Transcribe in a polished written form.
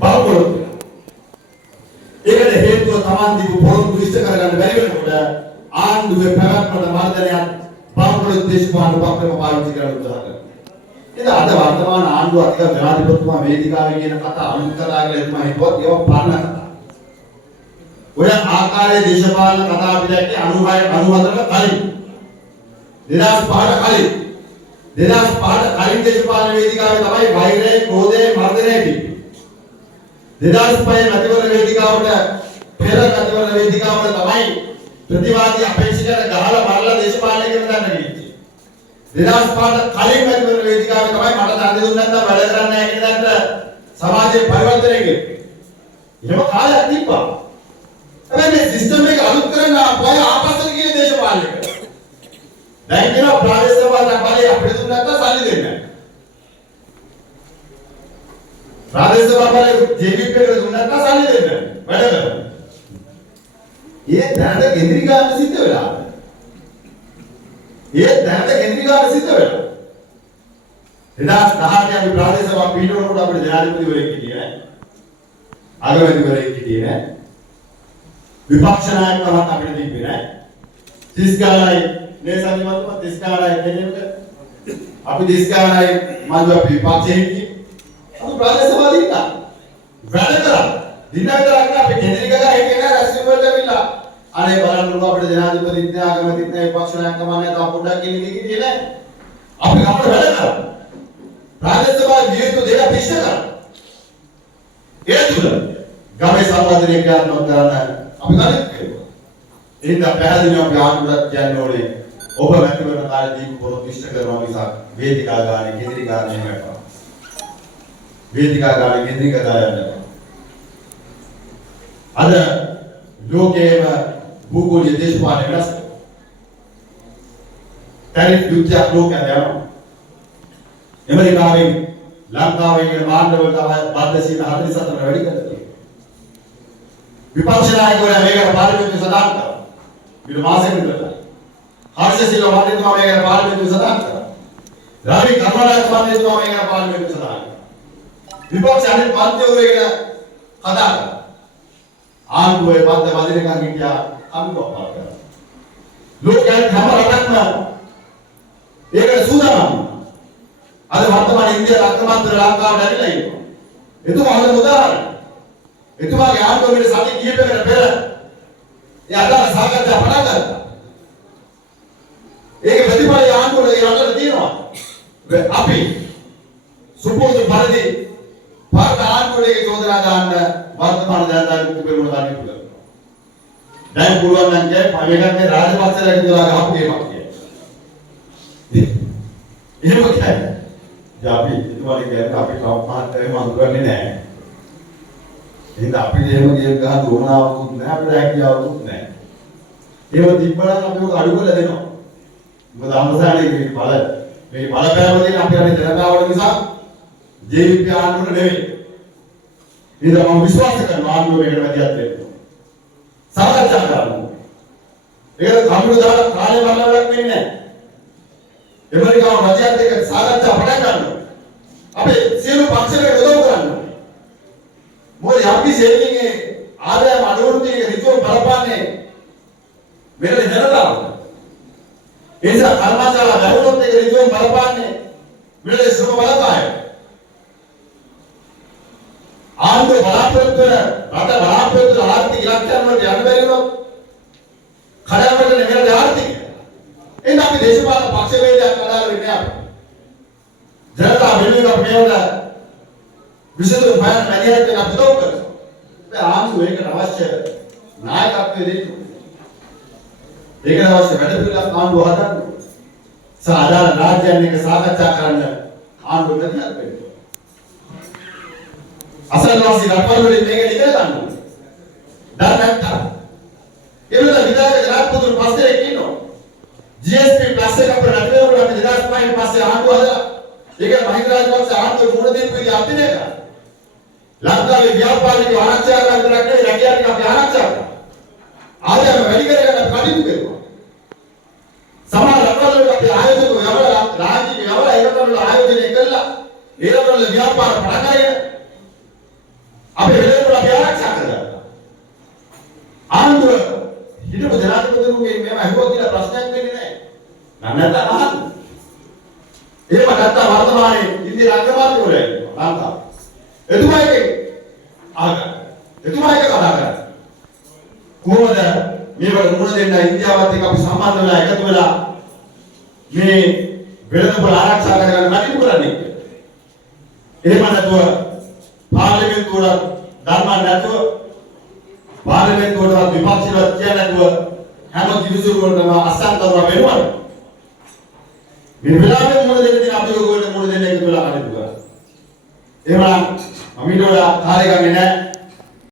බාපොරොත්තු. ඒකට හේතුව Taman දීපු පොරොන්දු ඉෂ්ට කරගන්න බැරි වෙනකොට ආණ්ඩුවේ පැවැත්මට මර්ධනයක් බාපොරොත්තු දේශපාලන පක්ෂම පාවිච්චි කරලා උත්සාහ කරනවා. ඉතින් අද වර්තමාන ආණ්ඩුව අධික ජනාධිපතිතුමා වේදිකාවේ කියන කතා අනුත් කතා කියලා එතුමා හිතුවත් ඒවා පරණ කතා. ඔය ආකාරයේ දේශපාලන කතා අපි දැක්කේ 96 94ට කලින් 2005ට කලින් 2005ට කලින් දේශපාලන වේදිකාවේ තමයි වෛරය, ක්‍රෝධය, මර්ධනය තිබ්බේ. 2005 මැතිවරණ වේදිකාවට පෙර මැතිවරණ වේදිකාවට තමයි ප්‍රතිවාදී අපේක්ෂකයන් ගහලා මරලා දේශපාලනය කරන දන්න ගියේ. 2005ට කලින් මැතිවරණ වේදිකාවේ තමයි මට දන් දෙන්නේ නැත්නම් වැඩ කරන්නේ නැහැ කියන දන්න සමාජයේ පරිවර්තනය කෙරේ. එහෙම කාලයක් තිබ්බා. හැබැයි මේ සිස්ටම් එක අලුත් කරන්න අපේ ආපස්සට ගියේ දේශපාලනය කරා. දැන් කියනවා ප්‍රාදේශීය සභාවට බලය අපිට දුන්න නැත්නම් සල්ලි දෙන්නේ නැහැ. ප්‍රාදේශීය සභාවට ජීවිප් එකට දුන්න නැත්නම් සල්ලි දෙන්නේ නැහැ. වැඩ කරනවා. ඒ දැනට කේන්ද්‍රීකරණ සිද්ධ වෙලා. ඒ දැනට කේන්ද්‍රීකරණ සිද්ධ වෙලා. 2018 අපි ප්‍රාදේශීය සභාව පිටුනකොට අපිට ජනාධිපතිවරයෙක් හිටියේ නැහැ. අගමැතිවරයෙක් හිටියේ නැහැ. විපක්ෂ නායකකමක් අපිට තිබ්බේ නැහැ. 30 ගානයි නේසානි මතුම 30 ගානයි දෙන්නේක අපි 30 ගානයි මල්ව අපි විපක්ෂයේ හිටියේ. අපි ප්‍රාදේශීය සභාවේ ඉන්නා. වැඩ කරා. දින විතරක් අපි කේන්ද්‍රීකරණ හිටියේ නැහැ රැස්වීම වලට ඇවිල්ලා. අනේ බලන්නකෝ අපිට ජනාධිපතිත් නැහැ අගමැතිත් නැහැ විපක්ෂ නායකකම නැහැ තව පොඩ්ඩක් ඉන්නේ නැහැ. අපි අපිට වැඩ කරා. ප්‍රාදේශීය සභාවේ වියතු දෙක පිස්ස කරා. ඒ තුල ගමේ සම්බන්ධනය ක්‍රියාත්මක කරන්න අපි කලින් කෙරුවා. ඒක පැහැදිලිව අපි ආණ්ඩුවට කියන්න ඕනේ. ඔබ මැතිවරණ කාලේදී පොරොත්තු ඉෂ්ට කරනවා මිසක් වේදිකා ගානේ කේන්ද්‍රීකරණය නෙවෙයි. වේදිකා ගානේ කේන්ද්‍රීකරණය යන්න. අද ලෝකයේම භූගෝලීය දේශපාලන වෙනස්. ටැරිෆ් යුද්ධයක් ලෝකයට යනවා. ඇමරිකාවෙන් ලංකාවේ කියන මාණ්ඩවලට බද්ධ 147 වැඩි කරලා තියෙනවා. විපක්ෂ නායකවරයා මේකට පාර්ලිමේන්තුවේ සඳහන් කරා. ඊට මාසෙකට විතර. හර්ෂ සිල්වා මන්ත්‍රීතුමා මේකට පාර්ලිමේන්තුවේ සඳහන් කරා. රවි කරුණානායක මන්ත්‍රීතුමා මේකට පාර්ලිමේන්තුවේ සඳහන් කරා. විපක්ෂ අනිත් මන්ත්‍රීවරු ඒක කතා කරා. ආණ්ඩුවේ බද්ධ වදිනකන් හිටියා අනුකම්පාව කරා. ලෝකයන් හැම රටක්ම ඒකට සූදානම්. අද වර්තමාන ඉන්දියාවේ අග්‍රමන්ත්‍ර ලංකාවට ඇවිල්ලා ඉන්නවා. එතුමා හොඳ උදාහරණයක්. එතුමාගේ ආණ්ඩුවේ සති කිහිපයකට පෙර ඒ අදාළ සාකච්ඡා පටන් ගත්තා. ඒක ප්‍රතිඵලය ආණ්ඩුවේ ඒ රටට තියෙනවා. අපි සුපුරුදු පරිදි ಭಾರತ ආණ්ඩුවේ චෝදනා දාන්න වර්තමාන ජනතාවට උපකරණ ගන්න පුළුවන්. දැන් පුළුවන් නම් කිය මේකත් රාජපක්ෂලා කියලා ගහපු එකක් කියලා. එහෙම කියන්නේ. අපි එතුමාට කියන්නේ අපි සම්මානතරේ මන්දරන්නේ නැහැ. එහෙනම් අපිට එහෙම ගේම් ගහන්න ඕනාවකුත් නැහැ අපිට හැකියාවකුත් නැහැ. ඒව තිබ්බනම් අපි ඔක අඩු කරලා දෙනවා. මොකද අමසාරේ මේ බලපෑම දෙන අපි අනේ ජනතාවට නිසා ජීවිත ආණ්ඩුවට නෙවෙයි. ඉතින් මම විශ්වාස කරනවා ආණ්ඩුව මේකට වැදියක් දෙන්න. සාකච්ඡා කරමු. ඒක කමිටු දාලා කාලය බලන්නවත් වෙන්නේ නැහැ. ඇමරිකාව රජයත් එක්ක සාකච්ඡා පටන් ගන්නවා. අපි සියලු පක්ෂවලට උදව් කරනවා. මොකද යම්කි ශේලින්ගේ ආදායම අඩුවුනොත් ඒක ඍජුව බලපාන්නේ මෙරට ජනතාවට. ඒ නිසා කර්මශාලා වැහුනොත් ඒක ඍජුව බලපාන්නේ මෙරට ශ්‍රම බලකායට. ආණ්ඩුව බලාපොරොත්තු වෙන රට බලාපොරොත්තු වෙන ආර්ථික ඉලක්කයන් වලට යන්න බැරි වුණොත් කඩාවැටෙන මෙරට ආර්ථිකය. එහෙනම් අපි දේශපාලන පක්ෂ වේදයක් අදාළ වෙන්නේ අපි. ජනතා වෙනුවෙන් අපි මේවට විශේෂ උපායන් මැදිහත් වෙන අපිට උදව් කරනවා. ඒ ආණ්ඩුව ඒකට අවශ්‍ය නායකත්වය දෙන්න. ඒකට අවශ්‍ය වැඩ පිළිවෙලක් ආණ්ඩුව හදන්න. සාධාරණ රාජ්‍යයන් එක්ක සාකච්ඡා කරන්න ආණ්ඩුව මැදිහත් වෙන්න. අසල්වාසී රටවල් වලින් මේක ඉගෙන ගන්න ඕනේ. දැන් නැත්තම් ඒ වෙලාව විදායක ජනාධිපතිතුරු පස්සේ ඉන්නවා. GSP ප්ලස් එක අපේ රටේ උඩ අපි 2005 පස්සේ ආණ්ඩුව හදලා ඒක මහින්ද රාජපක්ෂ ආණ්ඩුව මුණ දීපු විදිහ අත්දින එක. ලංකාවේ ව්‍යාපාරික ආරක්ෂා කරන රටේ රැකියාවට අපි ආරක්ෂා කරා. ආදායම වැඩි කරගන්න කටයුතු කරුවා. සමහර රටවල් වල අපි ආයෝජක යවලා රාජ්‍ය යවලා ඒකට වල ආයෝජනය කළා. ඒ රටවල ව්‍යාපාර පටන් ගන්න අපේ වෙළඳපොළ අපි ආරක්ෂා කරගන්නවා. ආණ්ඩුව හිටපු ජනාධිපතිතුමගෙන් මේව අහුවා කියලා ප්‍රශ්නයක් වෙන්නේ නැහැ. නැත්නම් අහන්න. එහෙම නැත්නම් වර්තමානයේ ඉන්දියානු අග්‍රාමාත්‍යවරයා ඉන්නවා ලංකාවේ. එතුමාගේ ආගම. එතුමාගේ කතා කරන්නේ. කොහොමද මේවට මුහුණ දෙන්න ඉන්දියාවත් එක්ක අපි සම්බන්ධ වෙලා එකතු වෙලා මේ වෙළඳපොළ ආරක්ෂා කරගන්න කටයුතු කරන්නේ. එහෙම නැතුව පාර්ලිමේන්තුවට ධර්ම නැතුව පාර්ලිමේන්තුවට විපක්ෂයට කියන නැතුව හැම කිවිසුරු වලටම අසං කරනවා වෙනවා. මේ වෙලාවේ මුහුණ දෙන්න තියෙන අභියෝග වලට මුහුණ දෙන්න එකතු වෙලා කටයුතු කරා. එහෙනම් මම ඊට වඩා කාලය ගන්නේ නැහැ.